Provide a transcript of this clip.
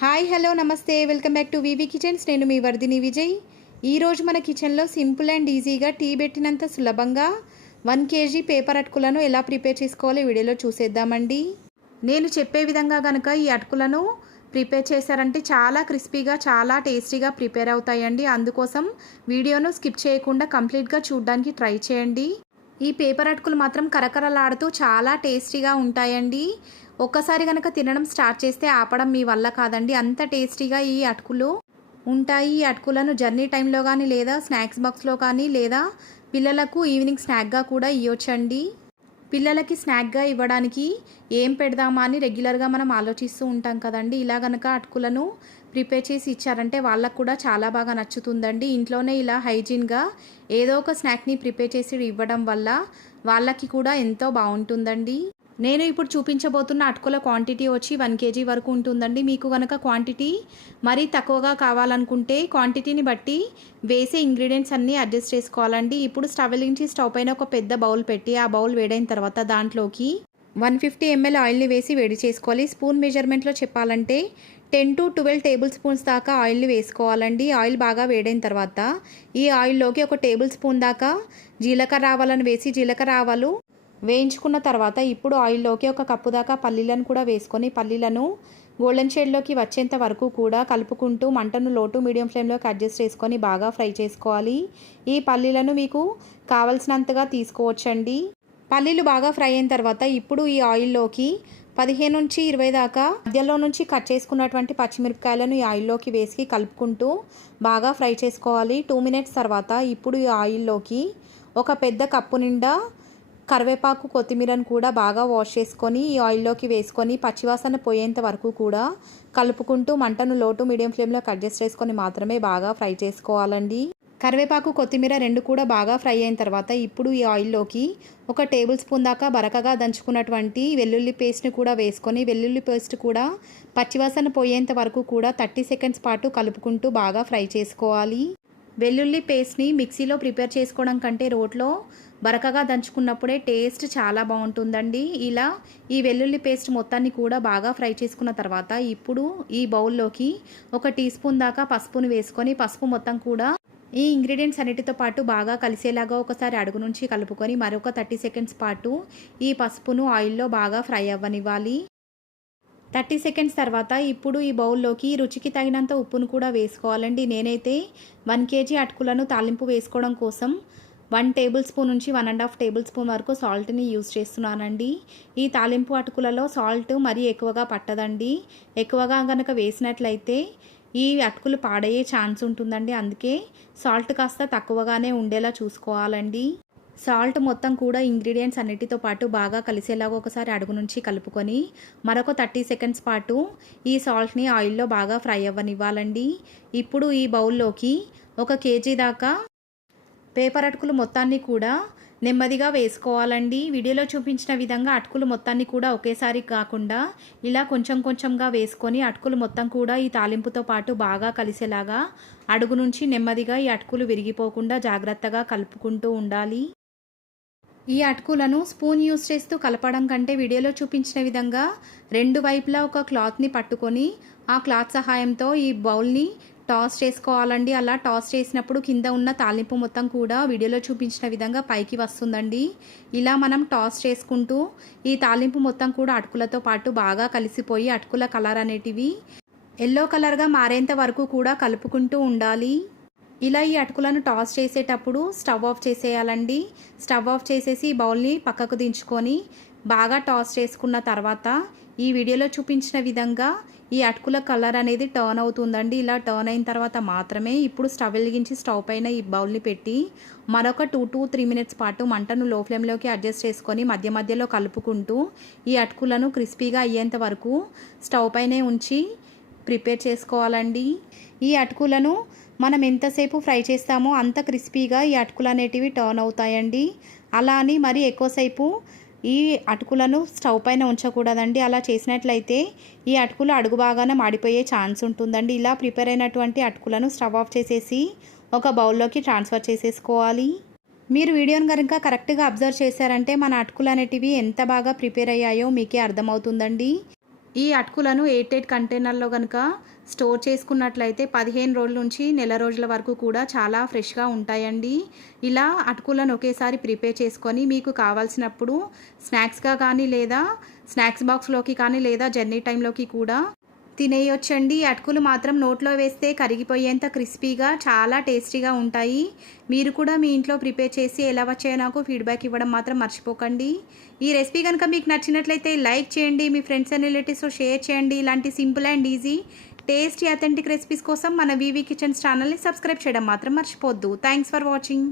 Hi hello నమస్తే. Welcome back to VV kitchens. నేను మీ వర్ధిని విజయ్. ఈరోజు మన కిచెన్లో సింపుల్ అండ్ ఈజీగా టీ పెట్టినంత సులభంగా వన్ కేజీ పేపర్ అటుకులను ఎలా ప్రిపేర్ చేసుకోవాలో వీడియోలో చూసేద్దామండి. నేను చెప్పే విధంగా కనుక ఈ అటుకులను ప్రిపేర్ చేశారంటే చాలా క్రిస్పీగా చాలా టేస్టీగా ప్రిపేర్ అవుతాయండి. అందుకోసం వీడియోను స్కిప్ చేయకుండా కంప్లీట్గా చూడడానికి ట్రై చేయండి. ఈ పేపర్ అటుకులు మాత్రం కరకరలాడుతూ చాలా టేస్టీగా ఉంటాయండి. ఒక్కసారి కనుక తినడం స్టార్ట్ చేస్తే ఆపడం మీ వల్ల కాదండి. అంత టేస్టీగా ఈ అటుకులు ఉంటాయి. ఈ అటుకులను జర్నీ టైంలో కానీ లేదా స్నాక్స్ బాక్స్లో కానీ లేదా పిల్లలకు ఈవినింగ్ స్నాక్గా కూడా ఇవ్వచ్చండి పిల్లలకి స్నాక్గా ఇవ్వడానికి ఏం పెడదామా అని రెగ్యులర్గా మనం ఆలోచిస్తూ ఉంటాం కదండి. ఇలా గనక అటుకులను ప్రిపేర్ చేసి ఇచ్చారంటే వాళ్ళకు కూడా చాలా బాగా నచ్చుతుందండి. ఇంట్లోనే ఇలా హైజీన్గా ఏదో ఒక స్నాక్ని ప్రిపేర్ చేసి ఇవ్వడం వల్ల వాళ్ళకి కూడా ఎంతో బాగుంటుందండి. నేను ఇప్పుడు చూపించబోతున్న అటుకుల క్వాంటిటీ వచ్చి వన్ కేజీ వరకు ఉంటుందండి. మీకు కనుక క్వాంటిటీ మరీ తక్కువగా కావాలనుకుంటే క్వాంటిటీని బట్టి వేసే ఇంగ్రీడియంట్స్ అన్నీ అడ్జస్ట్ చేసుకోవాలండి. ఇప్పుడు స్టవ్ వెలిగించి స్టవ్ పైన ఒక పెద్ద బౌల్ పెట్టి ఆ బౌల్ వేడైన తర్వాత దాంట్లోకి వన్ ఫిఫ్టీ ఎంఎల్ ఆయిల్ని వేసి వేడి చేసుకోవాలి. స్పూన్ మెజర్మెంట్లో చెప్పాలంటే ten to twelve tablespoons దాకా ఆయిల్ని వేసుకోవాలండి. ఆయిల్ బాగా వేడైన తర్వాత ఈ ఆయిల్లోకి ఒక టేబుల్ స్పూన్ దాకా జీలకర్ర ఆవాలను వేసి జీలకర్ర ఆవాలు వేయించుకున్న తర్వాత ఇప్పుడు ఆయిల్లోకి ఒక కప్పు దాకా పల్లీలను కూడా వేసుకొని పల్లీలను గోల్డెన్ షేడ్లోకి వచ్చేంత వరకు కూడా కలుపుకుంటూ మంటను లోటు మీడియం ఫ్లేమ్లోకి అడ్జస్ట్ చేసుకొని బాగా ఫ్రై చేసుకోవాలి. ఈ పల్లీలను మీకు కావలసినంతగా తీసుకోవచ్చండి. పల్లీలు బాగా ఫ్రై అయిన తర్వాత ఇప్పుడు ఈ ఆయిల్లోకి పదిహేను నుంచి ఇరవై దాకా మధ్యలో నుంచి కట్ చేసుకున్నటువంటి పచ్చిమిరపకాయలను ఈ ఆయిల్లోకి వేసి కలుపుకుంటూ బాగా ఫ్రై చేసుకోవాలి. టూ మినిట్స్ తర్వాత ఇప్పుడు ఈ ఆయిల్లోకి ఒక పెద్ద కప్పు నిండా కరివేపాకు కొత్తిమీరను కూడా బాగా వాష్ చేసుకొని ఈ ఆయిల్లోకి వేసుకొని పచ్చివాసన పోయేంత వరకు కూడా కలుపుకుంటూ మంటను లోటు మీడియం ఫ్లేమ్లో అడ్జస్ట్ చేసుకొని మాత్రమే బాగా ఫ్రై చేసుకోవాలండి. కరివేపాకు కొత్తిమీర రెండు కూడా బాగా ఫ్రై అయిన తర్వాత ఇప్పుడు ఈ ఆయిల్లోకి ఒక టేబుల్ స్పూన్ దాకా బరకగా దంచుకున్నటువంటి వెల్లుల్లి పేస్ట్ని కూడా వేసుకొని వెల్లుల్లి పేస్ట్ కూడా పచ్చివాసన పోయేంత వరకు కూడా థర్టీ సెకండ్స్ పాటు కలుపుకుంటూ బాగా ఫ్రై చేసుకోవాలి. వెల్లుల్లి పేస్ట్ని మిక్సీలో ప్రిపేర్ చేసుకోవడం కంటే రోట్లో బరకగా దంచుకున్నప్పుడే టేస్ట్ చాలా బాగుంటుందండి. ఇలా ఈ వెల్లుల్లి పేస్ట్ మొత్తాన్ని కూడా బాగా ఫ్రై చేసుకున్న తర్వాత ఇప్పుడు ఈ బౌల్లోకి ఒక టీ స్పూన్ దాకా పసుపును వేసుకొని పసుపు మొత్తం కూడా ఈ ఇంగ్రీడియంట్స్ అన్నిటితో పాటు బాగా కలిసేలాగా ఒకసారి అడుగు నుంచి కలుపుకొని మరొక థర్టీ సెకండ్స్ పాటు ఈ పసుపును ఆయిల్లో బాగా ఫ్రై అవ్వనివ్వాలి. థర్టీ సెకండ్స్ తర్వాత ఇప్పుడు ఈ బౌల్లోకి రుచికి తగినంత ఉప్పును కూడా వేసుకోవాలండి. నేనైతే వన్ కేజీ అటుకులను తాలింపు వేసుకోవడం కోసం వన్ టేబుల్ స్పూన్ నుంచి one and half tablespoon వరకు సాల్ట్ని యూజ్ చేస్తున్నానండి. ఈ తాలింపు అటుకులలో సాల్ట్ మరీ ఎక్కువగా పట్టదండి. ఎక్కువగా కనుక వేసినట్లయితే ఈ అటుకులు పాడయ్యే ఛాన్స్ ఉంటుందండి. అందుకే సాల్ట్ కాస్త తక్కువగానే ఉండేలా చూసుకోవాలండి. సాల్ట్ మొత్తం కూడా ఇంగ్రీడియంట్స్ అన్నిటితో పాటు బాగా కలిసేలాగా ఒకసారి అడుగు నుంచి కలుపుకొని మరొక థర్టీ సెకండ్స్ పాటు ఈ సాల్ట్ని ఆయిల్లో బాగా ఫ్రై అవ్వనివ్వాలండి. ఇప్పుడు ఈ బౌల్లోకి ఒక కేజీ దాకా పేపర్ అటుకులు మొత్తాన్ని కూడా నెమ్మదిగా వేసుకోవాలండి. వీడియోలో చూపించిన విధంగా అటుకులు మొత్తాన్ని కూడా ఒకేసారి కాకుండా ఇలా కొంచెం కొంచెంగా వేసుకొని అటుకులు మొత్తం కూడా ఈ తాలింపుతో పాటు బాగా కలిసేలాగా అడుగు నుంచి నెమ్మదిగా ఈ అటుకులు విరిగిపోకుండా జాగ్రత్తగా కలుపుకుంటూ ఉండాలి. ఈ అటుకులను స్పూన్ యూస్ చేస్తూ కలపడం కంటే వీడియోలో చూపించిన విధంగా రెండు వైపులా ఒక క్లాత్ని పట్టుకొని ఆ క్లాత్ సహాయంతో ఈ బౌల్ని టాస్ చేసుకోవాలండి. అలా టాస్ చేసినప్పుడు కింద ఉన్న తాలింపు మొత్తం కూడా వీడియోలో చూపించిన విధంగా పైకి వస్తుందండి. ఇలా మనం టాస్ చేసుకుంటూ ఈ తాలింపు మొత్తం కూడా అటుకులతో పాటు బాగా కలిసిపోయి అటుకుల కలర్ అనేటివి ఎల్లో కలర్గా మారేంత వరకు కూడా కలుపుకుంటూ ఉండాలి. ఇలా ఈ అటుకులను టాస్ చేసేటప్పుడు స్టవ్ ఆఫ్ చేసేయాలండి. స్టవ్ ఆఫ్ చేసేసి బౌల్ని పక్కకు దించుకొని బాగా టాస్ చేసుకున్న తర్వాత ఈ వీడియోలో చూపించిన విధంగా ఈ అటుకుల కలర్ అనేది టర్న్ అవుతుందండి. ఇలా టర్న్ అయిన తర్వాత మాత్రమే ఇప్పుడు స్టవ్ వెలిగించి స్టవ్ పైన ఈ బౌల్ని పెట్టి మరొక టూ టు త్రీ మినిట్స్ పాటు మంటను లో ఫ్లేమ్లోకి అడ్జస్ట్ చేసుకొని మధ్య మధ్యలో కలుపుకుంటూ ఈ అటుకులను క్రిస్పీగా అయ్యేంత వరకు స్టవ్ పైనే ఉంచి ప్రిపేర్ చేసుకోవాలండి. ఈ అటుకులను మనం ఎంతసేపు ఫ్రై చేస్తామో అంత క్రిస్పీగా ఈ అటుకులు అనేటివి టర్న్ అవుతాయండి. అలా అని మరి ఎక్కువసేపు ఈ అటుకులను స్టవ్ పైన ఉంచకూడదండి. అలా చేసినట్లయితే ఈ అటుకులు అడుగు బాగానే మాడిపోయే ఛాన్స్ ఉంటుందండి. ఇలా ప్రిపేర్ అయినటువంటి అటుకులను స్టవ్ ఆఫ్ చేసేసి ఒక బౌల్లోకి ట్రాన్స్ఫర్ చేసేసుకోవాలి. మీరు వీడియోని కనుక కరెక్ట్గా అబ్జర్వ్ చేశారంటే మన అటుకులు అనేటివి ఎంత బాగా ప్రిపేర్ అయ్యాయో మీకే అర్థమవుతుందండి. ఈ అటుకులను ఎయిట్ ఎయిట్ కంటైనర్లో కనుక స్టోర్ చేసుకున్నట్లయితే పదిహేను రోజుల నుంచి నెల రోజుల వరకు కూడా చాలా ఫ్రెష్గా ఉంటాయండి. ఇలా అటుకులను ఒకేసారి ప్రిపేర్ చేసుకొని మీకు కావాల్సినప్పుడు స్నాక్స్గా కానీ లేదా స్నాక్స్ బాక్స్లోకి కానీ లేదా జర్నీ టైంలోకి కూడా తినేయొచ్చండి. అటుకులు మాత్రం నోట్లో వేస్తే కరిగిపోయేంత క్రిస్పీగా చాలా టేస్టీగా ఉంటాయి. మీరు కూడా మీ ఇంట్లో ప్రిపేర్ చేసి ఎలా వచ్చాయో నాకు ఫీడ్బ్యాక్ ఇవ్వడం మాత్రం మర్చిపోకండి. ఈ రెసిపీ కనుక మీకు నచ్చినట్లయితే లైక్ చేయండి మీ ఫ్రెండ్స్ అండ్ రిలేటివ్స్తో షేర్ చేయండి. ఇలాంటి simple and easy tasty authentic recipes కోసం మన వివి కిచెన్స్ ఛానల్ని సబ్స్క్రైబ్ చేయడం మాత్రం మర్చిపోద్దు థ్యాంక్స్ ఫర్ వాచింగ్.